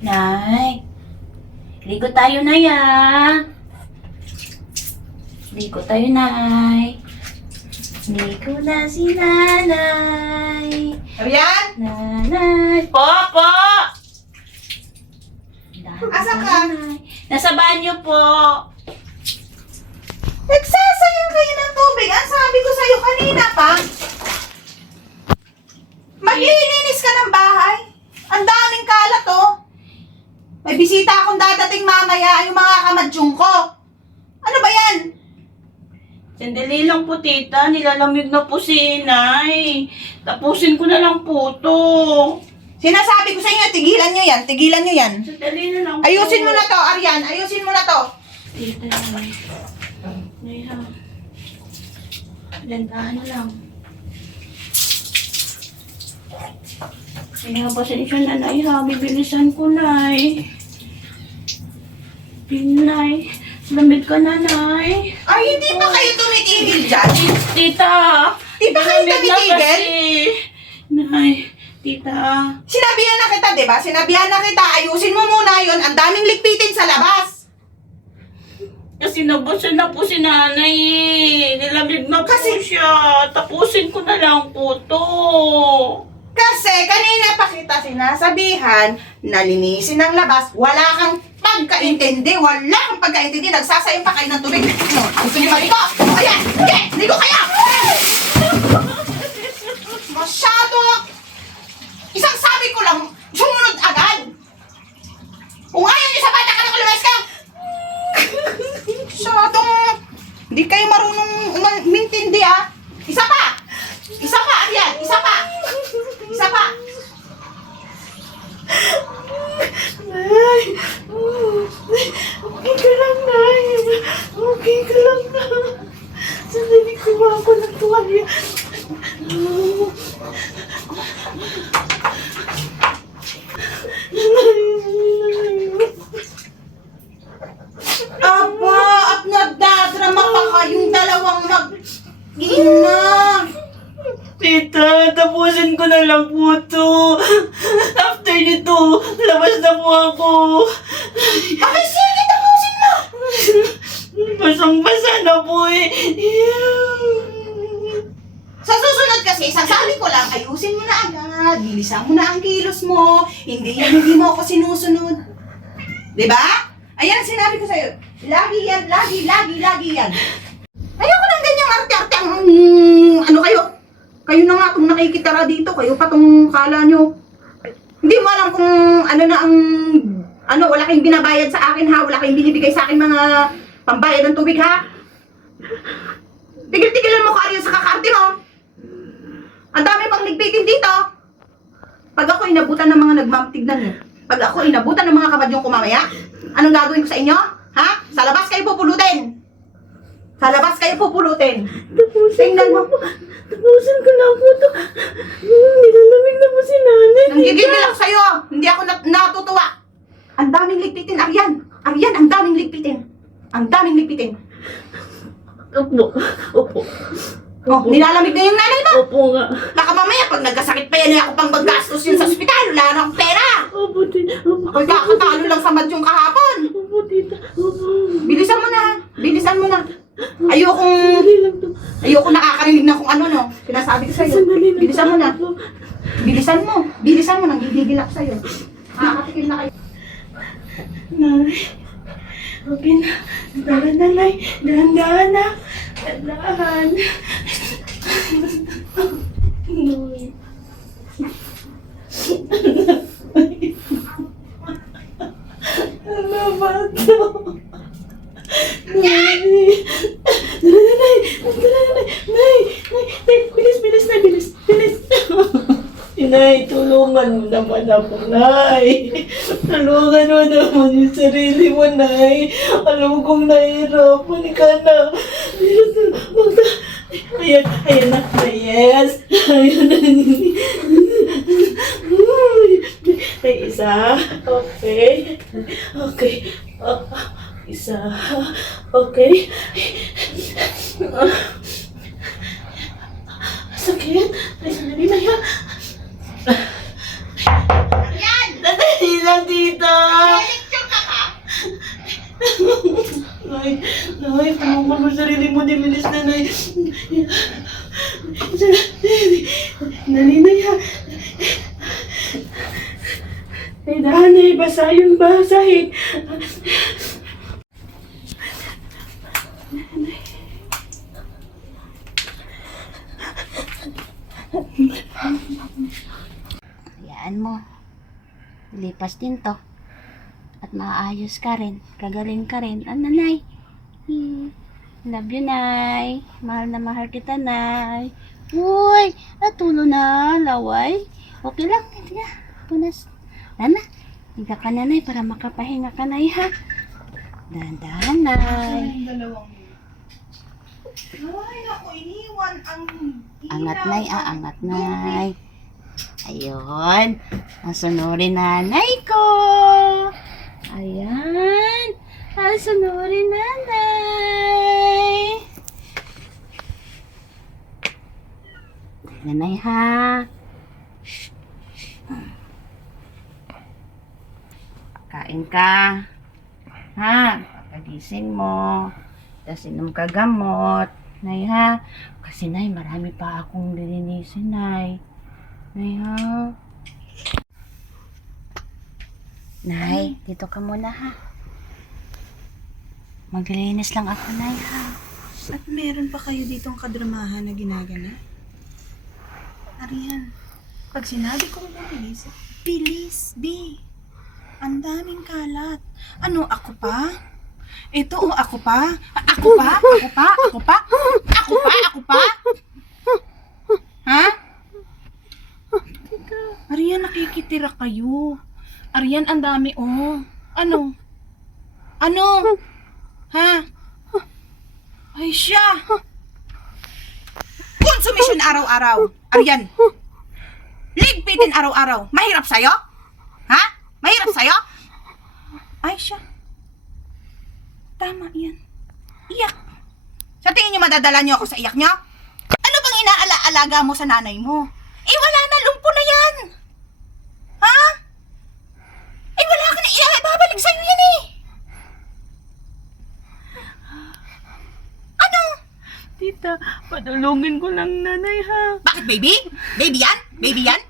Nay, ligo tayo na ya. Ligo tayo, Nay. Ligo na si Nanay. Arian? Nanay. Po! Asan ka? Nasa banyo po. Nagsasayang kayo ng tubig. Ang sabi ko sa'yo kanina pa. Maglilinis ka ng bahay. Ang daming kalat, oh. May bisita akong dadating mamaya, yung mga kamadjong ko. Ano ba yan? Sandali lang po, tita. Nilalamig na po si Inay. Tapusin ko na lang po to. Sinasabi ko sa inyo, tigilan nyo yan, tigilan nyo yan. Sandali na lang po. Ayusin mo na to, Arian, ayusin mo na to. Tita, Nay ha. Lantahan na lang. Kaya pasensya na, Nay ha. Bibilisan ko, Nay. Pinay. Lamig ka na, Nay. Ay, hindi pa kayo tumitigil dyan. Tita. Di ba kayo lamig na tumitigil? kasi. Nay, tita. Sinabihan na kita, di ba? Sinabihan na kita, ayusin mo muna yon. Ang daming ligpitin sa labas. Kasi nabusan na po si Nanay eh. Nilamig na po Kasi- siya. Tapusin ko na lang po to. Kasi kanina pa kita sinasabihan na linisin ang labas, wala kang pagkaintindi, wala kang pagkaintindi, nagsasayang pa kayo ng tubig. Ano, gusto niyo maligo? Ayan, sige, ligo kayo! Masyado! Isang sabi ko lang, sumunod agad! Kung ayaw niyo sa bata ka na lumayas ka! Masyadong, hindi kayo marunong umintindi ah! Isa pa! Isa pa, Arian! Isa pa! Isa pa! Nay, okay ka lang, Nay. Okay ka lang, na. Sandali kuha ako ng tuwalya. Aba, at nagdadrama pa kayong dalawang mag-ina. Tita, tapusin ko na lang po to. After nito, labas na po ako. Abay, sige, tapusin mo. Basang-basa na po eh. Sa susunod kasi, sasabi ko lang, ayusin mo na agad, bilisan mo na ang kilos mo, hindi mo ako sinusunod. Diba? Ayan, sinabi ko sa'yo, lagi yan, lagi yan. Ayoko ng ganyang arte-arte ang, ano kayo? Kayo na nga itong nakikitara dito, kayo pa itong kala nyo. Hindi mo alam kung ano na ang, wala kayong binabayad sa akin ha, wala kayong binibigay sa akin mga pambayad ng tubig ha. Tigil-tigilan mo ka sa kakarte mo. Ang dami pang ligpitin dito. Pag ako inabutan ng mga nagmamtignan mo, pag ako inabutan ng mga kabadyong kumamaya, anong gagawin ko sa inyo? Ha? Sa labas kayo pupulutin. Sa labas kayo pupulutin. Tingnan mo. Tapusin ko lang po to. Nilalamig na po si Nanay. Nanggigigil ako sa'yo. Hindi ako natutuwa. Ang daming ligpitin, Arian. Arian, ang daming ligpitin. Ang daming ligpitin. Opo. Oh, nilalamig na yung nanay mo. Opo nga. Baka mamaya pag nagkasakit pa yan, ako pang maggastos yun sa ospital. Wala na akong pera. Opo, tita. Ako'y kakatalo lang sa madyong kahapon. Opo, tita. Opo. Bilisan mo na. Bilisan mo na. Ayokong Sandali lang to. nakakarinig na kung ano, no. Sinasabi ko sa'yo. Sandali lang. Bilisan mo na. Opo. Bilisan mo. Bilisan mo. Nanggigigil ako sa'yo. Nakakatikim na kayo. Nay. Okay na. Dahan na, Nay. Dahan-dahan na. Dahan. Nay. Ano ba ito? Nay. Dala na, Nay. Dala na, Nay. Nay. Bilis. Nay, tulungan mo naman ako, Nay. Tulungan mo naman yung sarili mo, Nay. Alam kong nahihirapan ka na. Ayan na. Yes. Ayan na. Ay, isa. Okay. Isa. Okay. Sakit. Ay, sandali na yan. Yan! Sandali lang, tita. Nay, tulungan mo sarili mo, nilinis na, Nay. Dali na yan. Ay, dahan na, basa yung basahin. Hayaan mo. Lipas din to. At maayos ka rin. Kagaling ka rin. Ano, Nay? Love you, Nay. Mahal na mahal kita, Nay. Uy! Natulo na. Laway. Okay lang. Hindi na. Punas. Nana. Higa ka na, Nay, para makapahinga ka, Nay, ha? Dahan-dahan, Nay. Ay, dalawang yun. Ay, naku, iniwan ang Angat, ilaw, Nay. ang Angat, dumi. Nay. Ayun. Ang sunurin nanay ko. Ayan. Ang sunurin nanay. Nanay, ha. Kain ka. Ha? Pagising mo. Tapos inom ka gamot. Nay, ha. Kasi, Nay, marami pa akong lilinisin, Nay. Nay, ha? Nay, dito ka muna, ha? Maglilinis lang ako, Nay, ha? At meron pa kayo ditong kadramahan na ginagana? Arian, pag sinabi ko mabilis, bilis, B. Ang daming kalat. Ano, ako pa? Ito, ako pa? Ako pa? Ako pa? Ako pa? Ako pa? Ako pa? Ha? Arian, nakikitira kayo. Arian, ang dami, oh. Ano? Ano? Ha? Ay, siya. Konsumisyon araw-araw. Arian. Ligpitin araw-araw. Mahirap sa'yo? Ha? Mahirap sa'yo? Ay, siya. Tama yan. Iyak. Sa tingin niyo madadala niyo ako sa iyak niyo? Ano bang inaalaga mo sa nanay mo? Eh, wala na. Lumpo na yan. Ha? Eh, wala ka na. Ibabalik sa'yo yan eh. Ano? Tita, patulungin ko lang, Nanay, ha? Bakit, baby? Baby yan? Baby yan?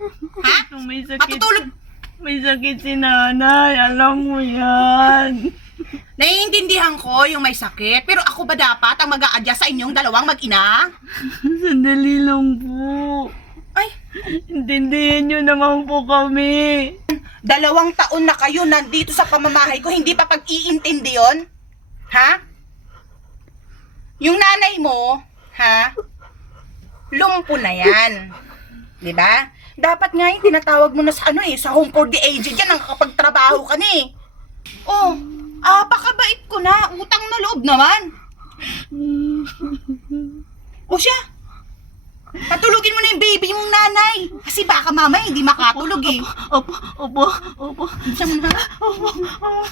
Ha? Kung may sakit, Matutulog. may sakit si Nanay, alam mo yan. Naiintindihan ko yung may sakit, pero ako ba dapat ang mag-a-adjust sa inyong dalawang mag-ina? Sandali lang po. Ay, Intindihin niyo naman po kami. 2 taon na kayo nandito sa pamamahay ko, hindi pa pag-iintindi yun? Ha? Yung nanay mo, ha? Lumpo na yan. Diba? Dapat nga yung tinatawag mo na sa sa home for the aged yan, ang kapagtrabaho ka ni. Oh, pakabait ko na. Utang na loob naman. O siya, patulugin mo na yung baby mong nanay. Kasi baka mamaya hindi makatulog eh. Opo, opo, opo. Siya mo na. Opo, opo.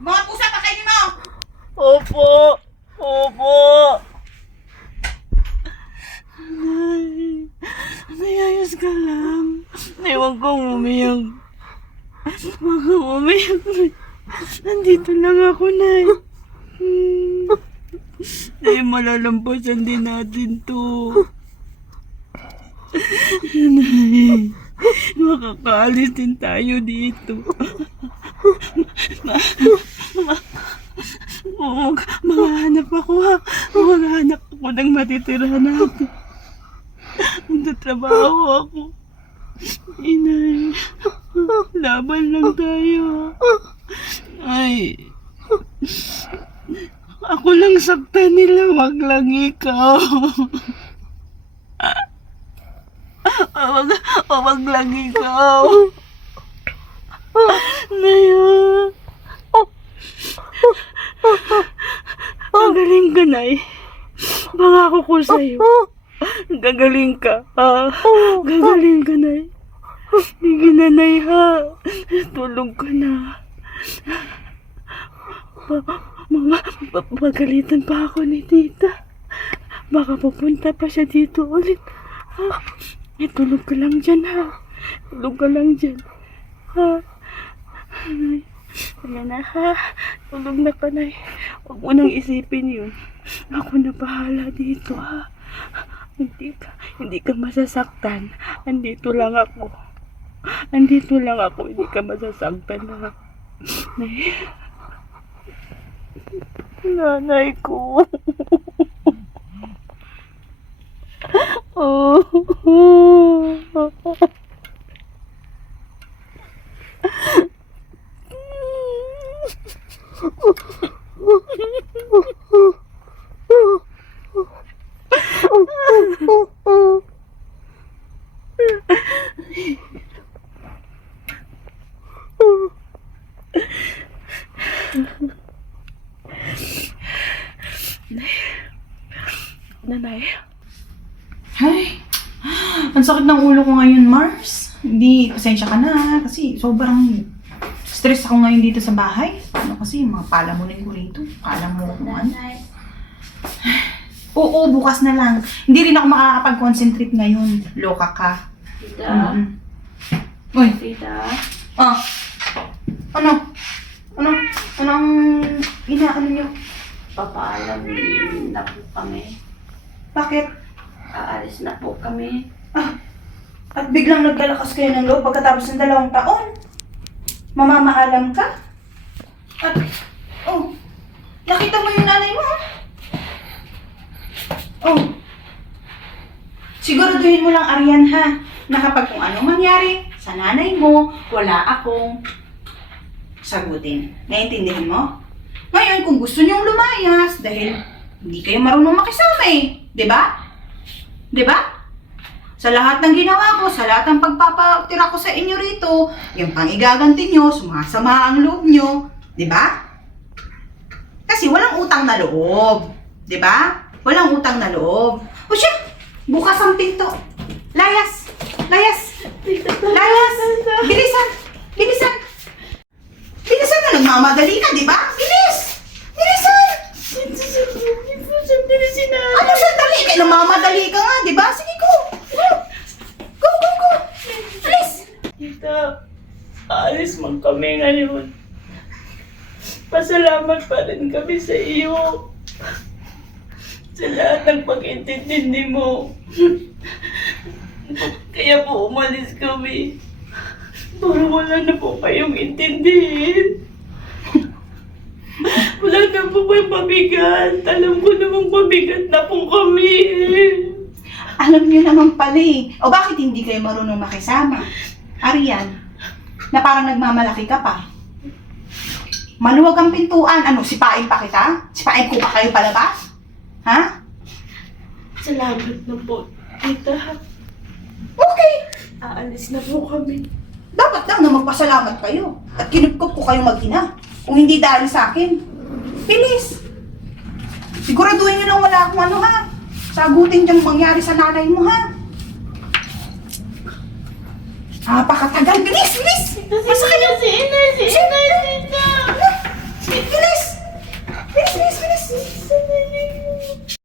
Mga pusa, pakainin mo! Opo, opo. Nay, ayos ka lang. Ewan kong umiyak. Huwag kang umiyak. Nandito lang ako, Nay. Nay, malalampasan din natin to. Nay, makakaalis din tayo dito. Maghahanap ako, ha. Maghahanap ako ng matitira natin. Magtatrabaho ako. Inay, laban lang tayo. Ay, ako lang saktan nila, wag lang ikaw. Wag lang ikaw. Naya. Gagaling ka, Nay. Pangako ko sa'yo. Gagaling ka, ha? Gagaling ka, Nay. Sige na, Nay, ha? Tulog ka na. Pagalitan pa ako ni Tita. Baka pupunta pa siya dito ulit. Ha? Tulog ka lang dyan, ha? Tulog ka lang dyan. Ha? Ayan na ha. Tulog na ka na. Huwag mo nang isipin yun. Ako na bahala dito ha. Hindi ka masasaktan. Andito lang ako. Hindi ka masasaktan ha. Nanay ko. Oh. Nanay. Ay, ang sakit ng ulo ko ngayon, Mars. Hindi, pasensya ka na kasi sobrang stress ako ngayon dito sa bahay. Ano kasi, mga palamunin ko rito. Palamunin ko ano. Oo, bukas na lang. Hindi rin ako makakapag-concentrate ngayon. Loka ka. Tita, Uy, tita, ano? Anong inaano niyo? papaalam na po kami. Bakit? Aalis na po kami. At biglang nagkalakas kayo ng loob pagkatapos ng 2 taon. Mamamaalam ka? At, nakita mo yung nanay mo, ha? Siguraduhin mo lang, Arian, ha? Na kapag kung anong mangyari sa nanay mo, wala akong sagutin. Naiintindihan mo? Ngayon, kung gusto niyong lumayas, dahil hindi kayo marunong makisama eh. Diba? Diba? Sa lahat ng ginawa ko, sa lahat ng pagpapatira ko sa inyo rito, yung pang igaganti nyo, sumasama ang loob nyo. Diba? Kasi walang utang na loob. Diba? Walang utang na loob. O siya, bukas ang pinto. Layas! Layas! Layas! Bilisan! Bilisan! Bilisan na, nagmamadali ka, diba? Bilis! Bilisan! Ano sandali? Kaya namamadali ka nga, di ba? Sige, go! Go! Alis! Tita, aalis man kami ngayon. Pasalamat pa rin kami sa iyo. Sa lahat ng pag-intindi mo. Kaya po umalis kami. Para wala na po kayong intindihin. Wala na po kayong mabigat. Alam ko namang mabigat na po kami. Alam niyo naman pala eh. O bakit hindi kayo marunong makisama? Arian, na parang nagmamalaki ka pa. Maluwag ang pintuan. Ano, sipain pa kita? Sipain ko pa kayo palabas? Ha? Salamat na po, tita. Okay. Aalis na po kami. Dapat lang na magpasalamat kayo. At kinupkup ko kayong mag-ina. Kung hindi dahil sa akin. Bilis! Siguraduhin nyo lang wala akong ano ha. Sagutin diyang mangyari sa nanay mo ha. Napakatagal. Bilis! Bilis! Masakay na Si Inay, tita. Bilis! Bilis! Bilis! Bilis!